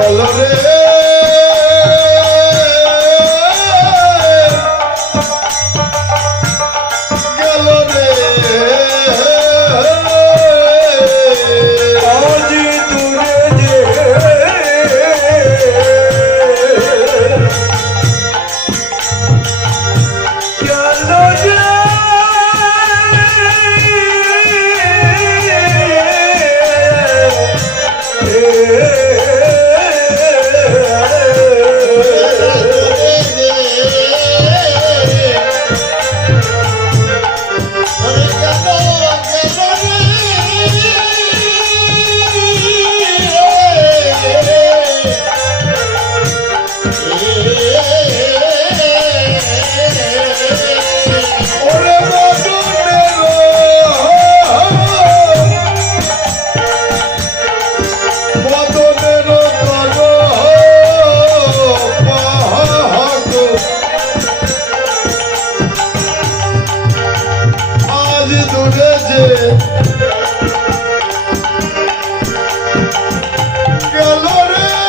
গেল রে গেল রে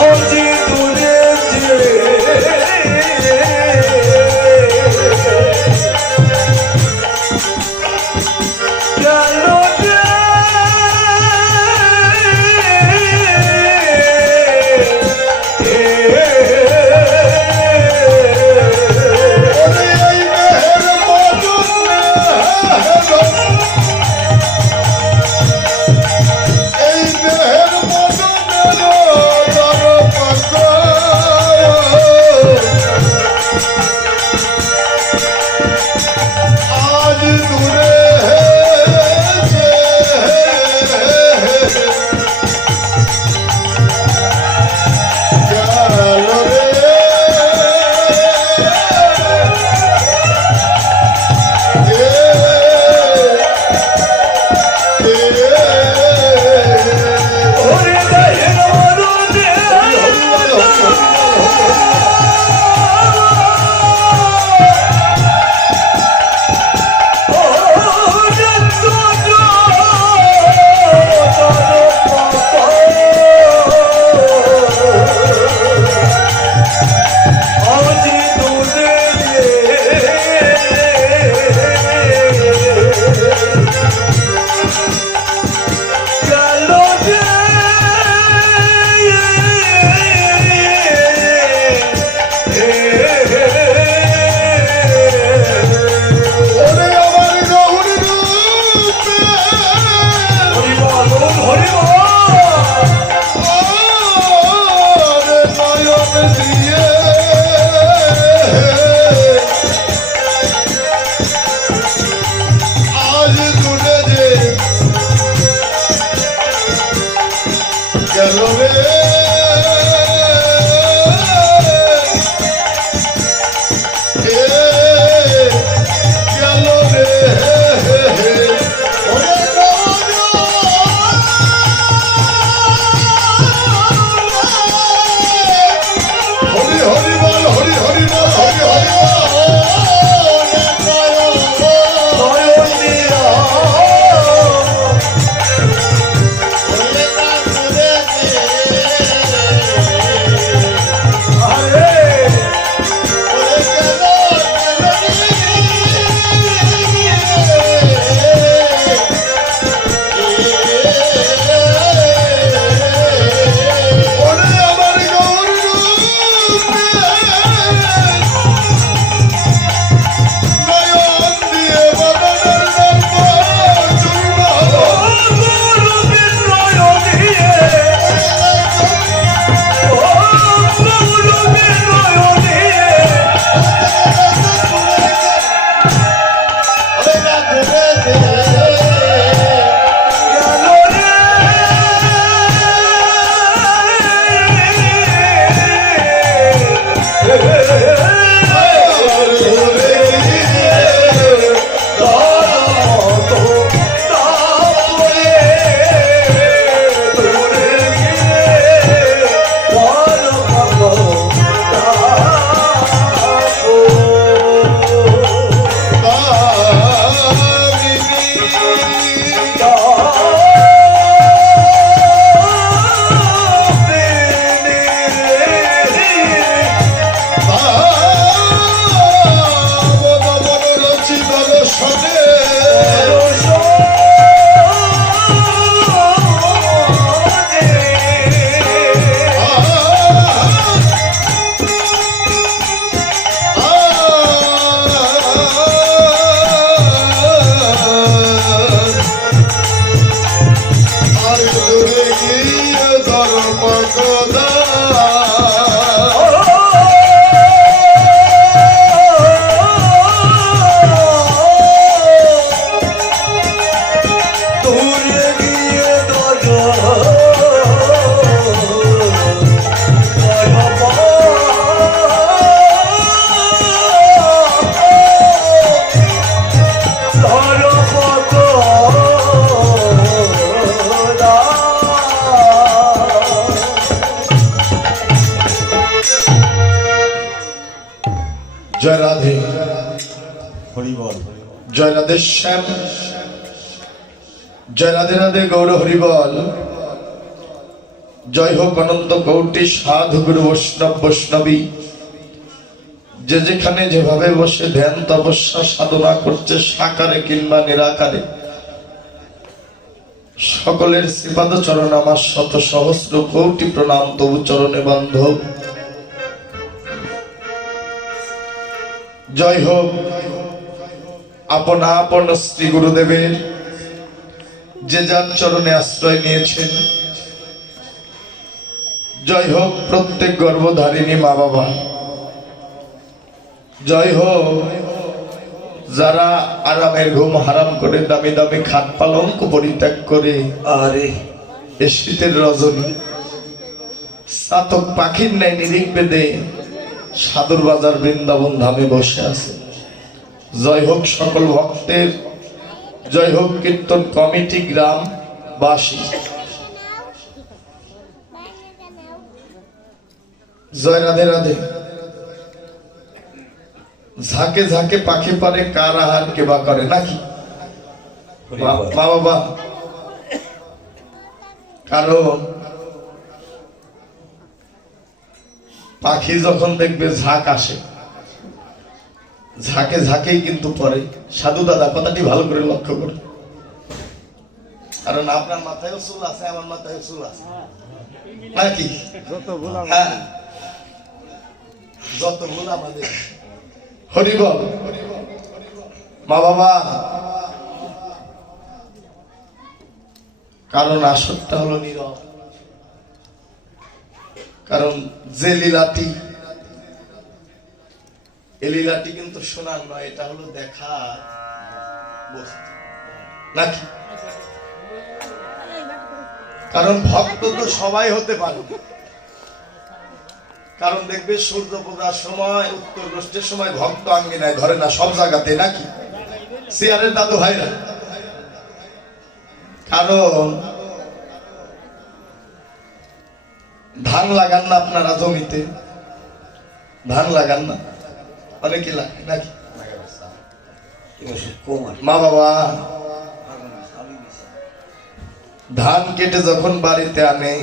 আজি দূরে যে গেল রে খোদা দূরে গিয়ে জয় রাধে হরি বল। জয় রাধে শ্যাম জয় রাধে রাধে গৌর হরিবল। জয় হোক অনন্ত কৌটি সাধু গুরু বৈষ্ণব বৈষ্ণবী, যে যেখানে যেভাবে বসে ধ্যান তপস্যা সাধনা করছে সাকারে কিংবা নিরাকারে, সকলের শ্রীপাদ চরণ আমার শত সহস্র কোটি প্রণাম তবু চরণে বান্ধব। জয় হোক আপন আপন শ্রী গুরুদেবের, যে যার চরণে আশ্রয় নিয়েছেন। জয় হোক প্রত্যেক গর্ভধারিণী মা বাবা। জয় হোক যারা আরামের ঘুম হারাম করে দামি দামি খাট পালঙ্ক পরিত্যাগ করে আরে এ শীতের রজনী চাতক পাখির ন্যায় নিরিখ বেঁধে সাধুর বাজার বৃন্দাবন ধামে বসে আছে। জয় হোক সকল ভক্তের, জয় হোক কীর্তন কমিটি গ্রামবাসী। জয় রাধে রাধে। ঝাঁকে ঝাঁকে পাখি পারে কার আহার কেবা করে নাকি মা বাবা। কারণ পাখি যখন দেখবে ঝাঁক আসে, ঝাঁকে ঝাঁকেই কিন্তু পরে। সাধু দাদা কথাটি ভালো করে লক্ষ্য করে, কারণ আপনার মাথায় চুল আছে, আমার মাথায় চুল আছে নাকি? হ্যাঁ, যত ভুল আমাদের। হরি বল। মা বাবা, কারণ আসরটা হলো নীরব। কারণ যে লীলাটি, এই লীলাটি কিন্তু শোনার নয়, এটা হলো দেখার বস্তু নাকি? কারণ ভক্ত তো সবাই হতে পারে। কারণ দেখবে সূর্য পূজার সময়, উত্তর গোষ্ঠীর সময় ভক্ত আঙ্গিনায় ধরে না, সব জায়গাতে নাকি সিয়ারের দাদু ভাইরা। কারণ ধান লাগান না আপনারা জমিতে, ধান লাগান না, অনেকে লাগে নাকি মা বাবা? ধান কেটে যখন বাড়িতে আনে,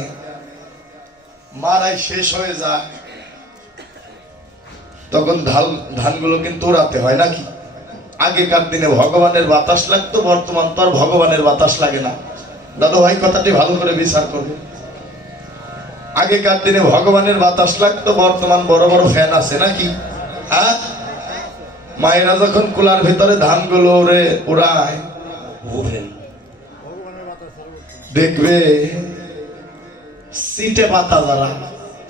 মারাই শেষ হয়ে যায়, তখন ধানগুলো কিন্তু উড়াতে হয় নাকি? আগেকার দিনে ভগবানের বাতাস লাগতো, বর্তমান তো আর ভগবানের বাতাস লাগে না। দাদু ভাই কথাটি ভালো করে বিচার করবে। আগেকার দিনে ভগবানের বাতাস লাগতো, বর্তমান বড় বড় ফ্যান আছে নাকি? হ্যাঁ, মায়েরা যখন কুলার ভিতরে ধানগুলো উড়ায়, দেখবে সিটে পাতা, যারা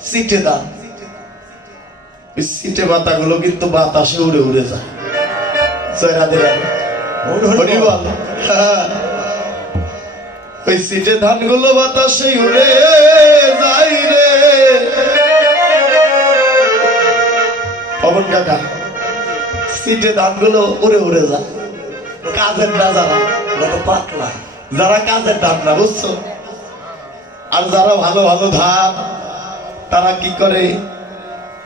সিটে দান, সিটে পাতা গুলো কিন্তু বাতাসে উড়ে উড়ে যায়। ওই সিটে ধান গুলো বাতাসে উড়ে যায় রে পবন কাকা। সিটে ধান গুলো উড়ে উড়ে যায়, কাজের না যারা, পাতলা যারা কাজের ধান না, বুঝছো? আর যারা ভালো ভালো ধান, তারা কি করে?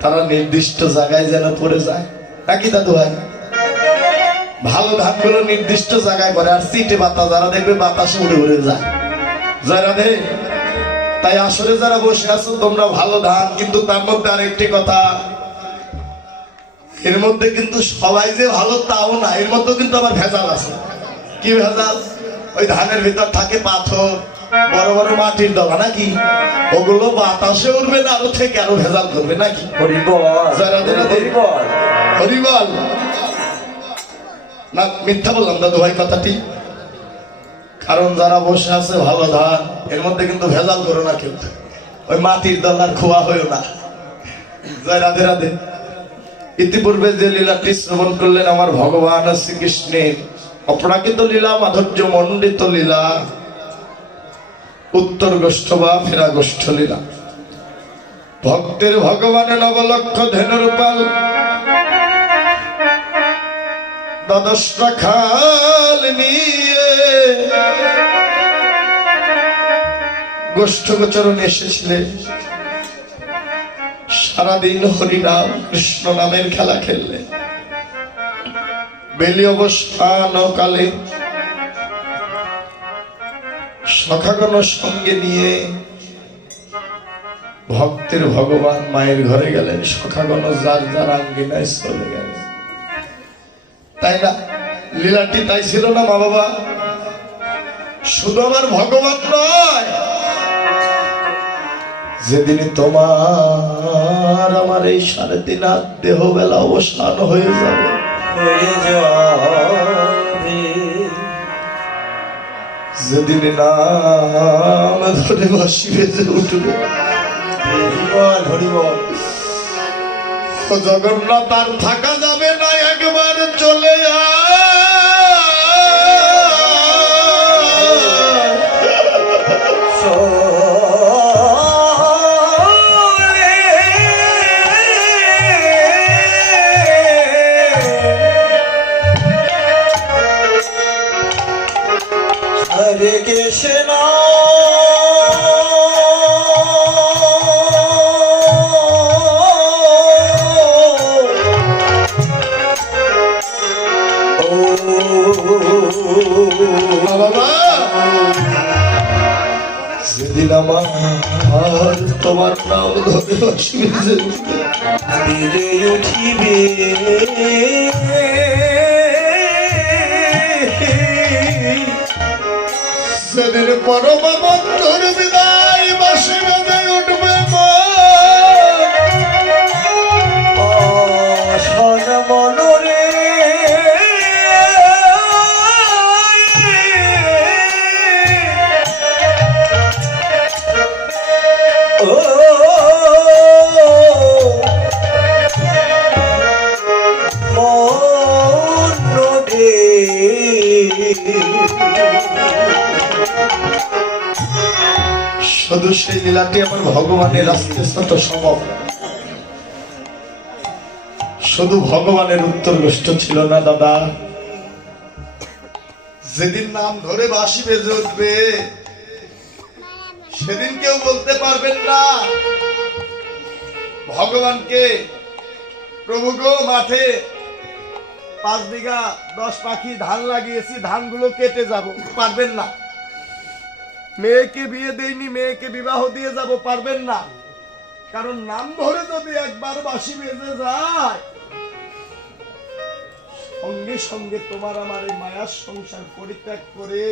তারা নির্দিষ্ট জায়গায় যেন পড়ে যায় নাকি দাদু ভাই? ভালো ধান গুলো নির্দিষ্ট জায়গায় পড়ে, আর সিটে পাতা যারা দেখবে বাতাসে উড়ে উড়ে যায়। জয় রাধে। তাই আসলে যারা বসে আছো তোমরা ভালো ধান, কিন্তু তার মধ্যে আরেকটি কথা, এর মধ্যে কিন্তু সবাই যে ভালো তাও না, এর মধ্যে কিন্তু আবার ভেজাল আছে। কি ভেজাল? ওই ধানের ভিতর থাকে পাথর, বড় বড় মাটির দলা নাকি, ওগুলো বাতাসে উঠবে না, আরো থেকে আরো ভেজাল করবে নাকি? হরিবল না, মিথ্যা বললাম দাদু ভাই কথাটি? কারণ যারা বসে আছে ভালো ধান, এর মধ্যে কিন্তু ভেজাল করো না কেউ। ওই মাটির দলার খোয়া হয়েও না। জয় রাধে রাধে। ইতিপূর্বে যে লীলাটি শ্রবণ করলেন আমার ভগবান শ্রীকৃষ্ণের অপরাকিত লীলা, মাধুর্য মণ্ডিত লীলা, উত্তর গোষ্ঠ বা ফেরা গোষ্ঠ লীলা। ভক্তের ভগবানের নবলক্ষ ধেনুরূপাল দ্বাদশটা খাল নিয়ে গোষ্ঠ গোচরণে এসেছিলেন। সারাদিন হরিনাম কৃষ্ণ নামের খেলা খেললেন। বেলি অবসান কালে সখাগণ সঙ্গে নিয়ে ভক্তের ভগবান মায়ের ঘরে গেলেন। সখাগণ যার যার আঙ্গিনায় চলে গেলেন। তাই না? লীলাটি তাই ছিল না মা বাবা? শুধু আমার ভগবান নয়, যেদিন তোমার আমার এই 3.5 হাত দেহ বেলা অবসান হয়ে যাবে, যেদিন নাম ধরে বাঁশি বেজে উঠবে, জগন্নাথ আর থাকা যাবে না, একবার চলে হরে কৃষ্ণ সেদিন আমার তোমার নাম ধরে বেজে উঠিবে, সেদিন পরম বন্ধুর বিদায় বাসি বেজে উঠবে শোন মনরে ও মনরে। শুধু সেই লীলাটি আমার ভগবানের আস্তে শত সম্ভব। শুধু ভগবানের উত্তর গোষ্ঠ ছিল না দাদা। যেদিন নাম ধরে বাঁশি বেজে উঠবে, সেদিন কেউ বলতে পারবেন না ভগবানকে, প্রভু গো মাঠে 5 বিঘা 10 পাখি ধান লাগিয়েছি, ধানগুলো কেটে যাব, পারবেন না। মেয়েকে বিয়ে দেয়নি, মেয়েকে বিবাহ দিয়ে যাব, পারবেন না। কারণ নাম ধরে যদি একবার বাঁশি বেজে যায়, সঙ্গে সঙ্গে তোমার আমার এই মায়ার সংসার পরিত্যাগ করে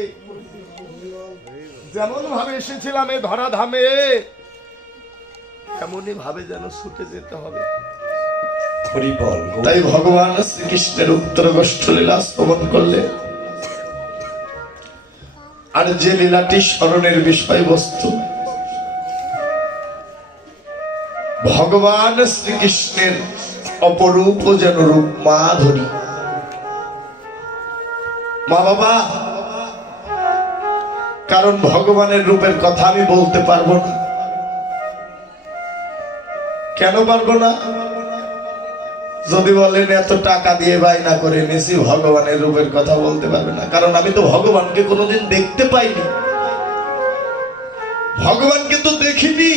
যেমন ভাবে এসেছিলাম এই ধরা ধামে, এমনই ভাবে যেন ছুটে যেতে হবে। তাই ভগবান শ্রীকৃষ্ণের উত্তর গোষ্ঠ লীলা শ্রবণ করলে, আর যে লীলাটি স্মরণের বিষয়বস্তু ভগবান শ্রীকৃষ্ণের অপরূপ যেন রূপ মাধুরী। মা বাবা, কারণ ভগবানের রূপের কথা আমি বলতে পারবো না। কেন পারবো না? যদি বলেন এত টাকা দিয়ে বায়না করে নিয়েছি, ভগবানের রূপের কথা বলতে পারবে না। কারণ আমি তো ভগবানকে কোনোদিন দেখতে পাইনি, ভগবানকে তো দেখিনি।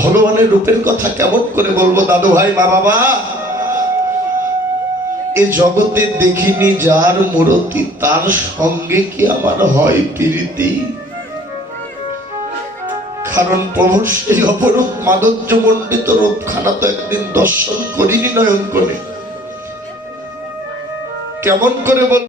ভগবানের রূপের কথা কেমন করে বলবো দাদু ভাই, মা বাবা? এই জগতে দেখিনি যার মূরতি, তার সঙ্গে কি আমার হয় প্রীতি? কারণ প্রভু সেই অপরূপ মাধুর্য মণ্ডিত রূপখানা তো একদিন দর্শন করিনি নয়ন করে। কেমন করে বল